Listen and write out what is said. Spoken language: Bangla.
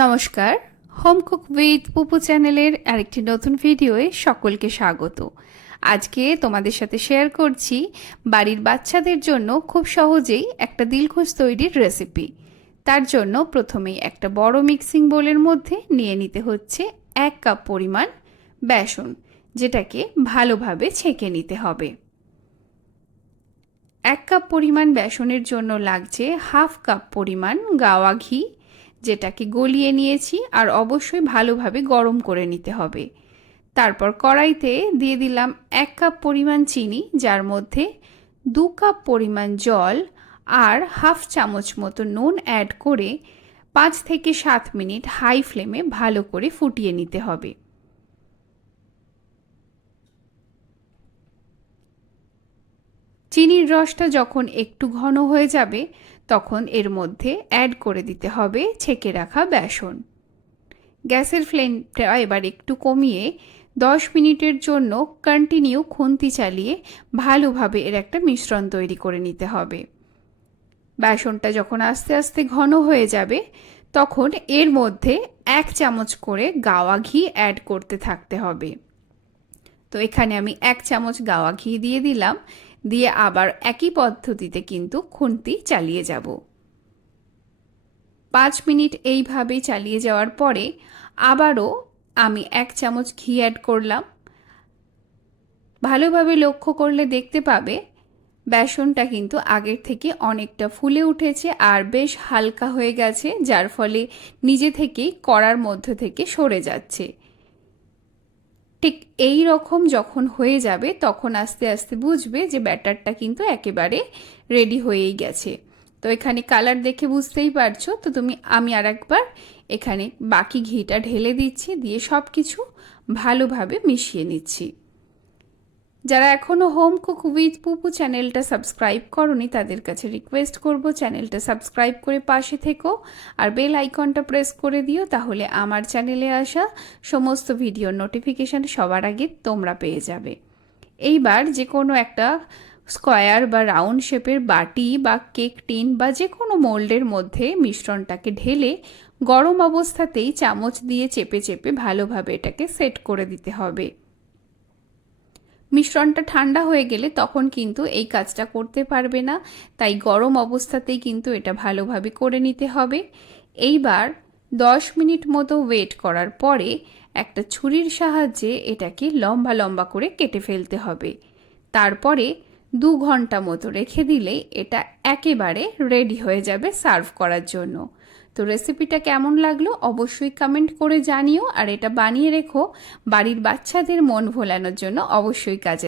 নমস্কার, হোম কুক উইথ পুপু চ্যানেলের আরেকটি নতুন ভিডিওয়ে সকলকে স্বাগত। আজকে তোমাদের সাথে শেয়ার করছি বাড়ির বাচ্চাদের জন্য খুব সহজেই একটা দিলখুশ তৈরির রেসিপি। তার জন্য প্রথমেই একটা বড় মিক্সিং বোলের মধ্যে নিয়ে নিতে হচ্ছে 1 কাপ পরিমাণ বেসন, যেটাকে ভালোভাবে ছেঁকে নিতে হবে। 1 কাপ পরিমাণ বেসনের জন্য লাগছে হাফ কাপ পরিমাণ গাওয়া ঘি, যেটাকে গলিয়ে নিয়েছি আর অবশ্যই ভালোভাবে গরম করে নিতে হবে। তারপর কড়াইতে দিয়ে দিলাম 1 কাপ পরিমাণ চিনি, যার মধ্যে 2 কাপ পরিমাণ জল আর হাফ চামচ মতো নুন অ্যাড করে 5 থেকে 7 মিনিট হাই ফ্লেমে ভালো করে ফুটিয়ে নিতে হবে। চিনির রসটা যখন একটু ঘন হয়ে যাবে তখন এর মধ্যে অ্যাড করে দিতে হবে ছেঁকে রাখা বেসন। গ্যাসের ফ্লেমটা এবার একটু কমিয়ে 10 মিনিটের জন্য কন্টিনিউ খুন্তি চালিয়ে ভালোভাবে এর একটা মিশ্রণ তৈরি করে নিতে হবে। বেসনটা যখন আস্তে আস্তে ঘন হয়ে যাবে তখন এর মধ্যে 1 চামচ করে গাওয়া ঘি অ্যাড করতে থাকতে হবে। তো এখানে আমি 1 চামচ গাওয়া ঘি দিয়ে দিলাম, দিয়ে আবার একই পদ্ধতিতে কিন্তু খুন্তি চালিয়ে যাব। 5 মিনিট এইভাবেই চালিয়ে যাওয়ার পরে আবারও আমি 1 চামচ ঘি অ্যাড করলাম। ভালোভাবে লক্ষ্য করলে দেখতে পাবে বেসনটা কিন্তু আগের থেকে অনেকটা ফুলে উঠেছে আর বেশ হালকা হয়ে গেছে, যার ফলে নিজে থেকেই কড়ার মধ্যে থেকে সরে যাচ্ছে। ঠিক এই রকম যখন হয়ে যাবে তখন আস্তে আস্তে বুঝবে যে ব্যাটারটা কিন্তু একেবারে রেডি হয়েই গেছে। তো এখানে কালার দেখে বুঝতেই পারছো। তো আমি আর একবার এখানে বাকি ঘিটা ঢেলে দিচ্ছি, দিয়ে সব কিছু ভালোভাবে মিশিয়ে নিচ্ছি। যারা এখনও হোম কুক উইথ পুপু চ্যানেলটা সাবস্ক্রাইব করনি তাদের কাছে রিকোয়েস্ট করব চ্যানেলটা সাবস্ক্রাইব করে পাশে থেকো আর বেল আইকনটা প্রেস করে দিও, তাহলে আমার চ্যানেলে আসা সমস্ত ভিডিওর নোটিফিকেশান সবার আগে তোমরা পেয়ে যাবে। এইবার যে কোনো একটা স্কোয়ার বা রাউন্ড শেপের বাটি বা কেক টিন বা যে কোনো মোল্ডের মধ্যে মিশ্রণটাকে ঢেলে গরম অবস্থাতেই চামচ দিয়ে চেপে চেপে ভালোভাবে এটাকে সেট করে দিতে হবে। মিশ্রণটা ঠান্ডা হয়ে গেলে তখন কিন্তু এই কাজটা করতে পারবে না, তাই গরম অবস্থাতেই কিন্তু এটা ভালোভাবে করে নিতে হবে। এইবার 10 মিনিট মতো ওয়েট করার পরে একটা ছুরির সাহায্যে এটাকে লম্বা লম্বা করে কেটে ফেলতে হবে। তারপরে 2 ঘন্টা মতো রেখে দিলেই এটা একেবারে রেডি হয়ে যাবে সার্ভ করার জন্য। তো রেসিপিটা কেমন লাগলো অবশ্যই কমেন্ট করে জানিও, আর এটা বানিয়ে রেখো, বাড়ির বাচ্চাদের মন ভোলানোর জন্য অবশ্যই কাজে